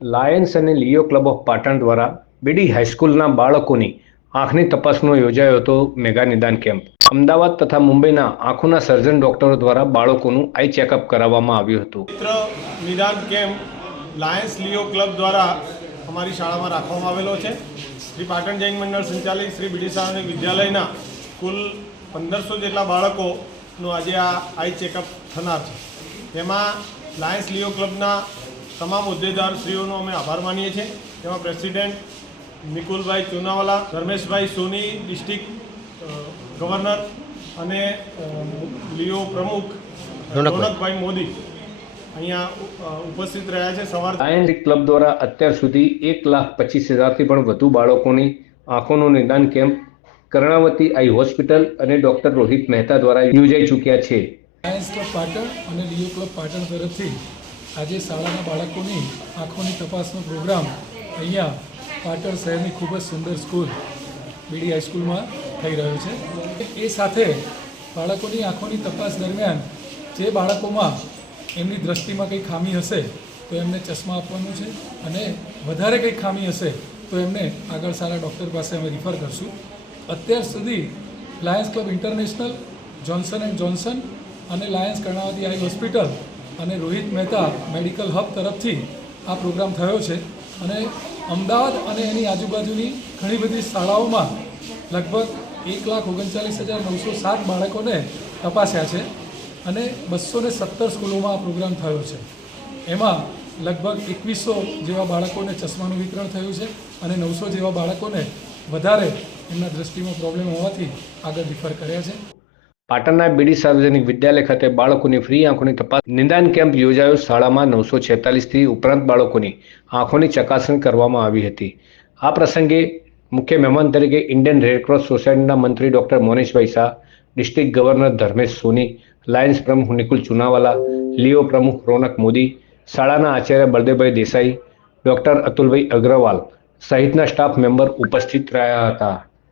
Lions અને લિયો club of Patan દ્વારા બીડી હાઈસ્કૂલના બાળકોની આંખની તપાસનો યોજાયો હતો મેગા નિદાન કેમ્પ. અમદાવાદ તથા મુંબઈના આંખોના સર્જન ડોક્ટરો દ્વારા બાળકોનું આઈ ચેકઅપ કરાવવામાં આવ્યું હતું. નિદાન કેમ્પ લાયન્સ લિયો ક્લબ દ્વારા અમારી શાળામાં રાખવામાં આવેલો છે. શ્રી પાટણ જૈન મંડળ સંચાલિત શ્રી બીડી સાર્વજનિક વિદ્યાલયના કુલ 1500 જેટલા બાળકોનું આજે આ આઈ ચેકઅપ થનાર છે. તેમાં લાયન્સ લિયો ક્લબના તમામ હોદ્દેદારશ્રીઓનો અમે આભાર માનીએ છીએ. તેમાં પ્રેસિડેન્ટ નિકુલભાઈ ચુનાવાલા, ધર્મેશભાઈ સોની ડિસ્ટ્રિક્ટ ગવર્નર અને લિયો પ્રમુખ રોનકભાઈ મોદી અહીંયા ઉપસ્થિત રહ્યા છે. લાયન્સ ક્લબ દ્વારા અત્યાર સુધી 1,25,000થી પણ વધુ બાળકોની આંખોનું નિદાન કેમ્પ કર્ણાવતી આઈ હોસ્પિટલ અને ડૉક્ટર રોહિત મહેતા દ્વારા યોજાઈ ચૂક્યા છે. લાયન્સ ક્લબ પાટણ અને લિયો ક્લબ પાટણ તરફથી આજે શાળાના બાળકોની આંખોની તપાસનો પ્રોગ્રામ અહીંયા પાટણ શહેરની ખૂબ જ સુંદર સ્કૂલ બીડી હાઈસ્કૂલમાં થઈ રહ્યો છે. એ સાથે બાળકોની આંખોની તપાસ દરમિયાન જે બાળકોમાં એમની દૃષ્ટિમાં કંઈ ખામી હશે તો એમને ચશ્મા આપવાનું છે અને વધારે કંઈ ખામી હશે તો એમને આગળ સારા ડૉક્ટર પાસે અમે રિફર કરશું. અત્યાર સુધી Lions club international, Johnson and Johnson અને લાયન્સ કર્ણાવતી આઈ હોસ્પિટલ અને રોહિત મહેતા મેડિકલ હબ તરફથી આ પ્રોગ્રામ થયો છે અને અમદાવાદ અને એની આજુબાજુની ઘણી બધી શાળાઓમાં લગભગ 1,39,907 બાળકોને તપાસ્યા છે અને 217 સ્કૂલોમાં આ પ્રોગ્રામ થયો છે. એમાં લગભગ 2100 જેવા બાળકોને ચશ્માનું વિતરણ થયું છે અને 900 જેવા બાળકોને વધારે એમના દૃષ્ટિમાં પ્રોબ્લેમ હોવાથી આગળ રિફર કર્યા છે. પાટણના બીડી સાર્વજનિક વિદ્યાલય ખાતે બાળકોની ફ્રી આંખોની તપાસ નિદાન કેમ્પ યોજાયો. શાળામાં 946થી ઉપરાંત બાળકોની આંખોની ચકાસણી કરવામાં આવી હતી. આ પ્રસંગે મુખ્ય મહેમાન તરીકે ઇન્ડિયન રેડક્રોસ સોસાયટીના મંત્રી doctor Moneshbhai Shah, district governor Dharmesh Soni, Lions પ્રમુખ નિકુલ ચુનાવાલા, લિયો પ્રમુખ રોનક મોદી, શાળાના આચાર્ય બળદેવભાઈ દેસાઈ, ડૉક્ટર અતુલભાઈ અગ્રવાલ સહિતના સ્ટાફ મેમ્બર ઉપસ્થિત રહ્યા હતા.